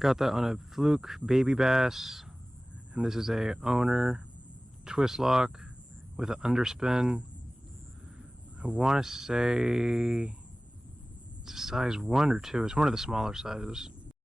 Got that on a Fluke baby bass, and this is a owner twist lock with an underspin. I want to say it's a size 1 or 2. It's one of the smaller sizes.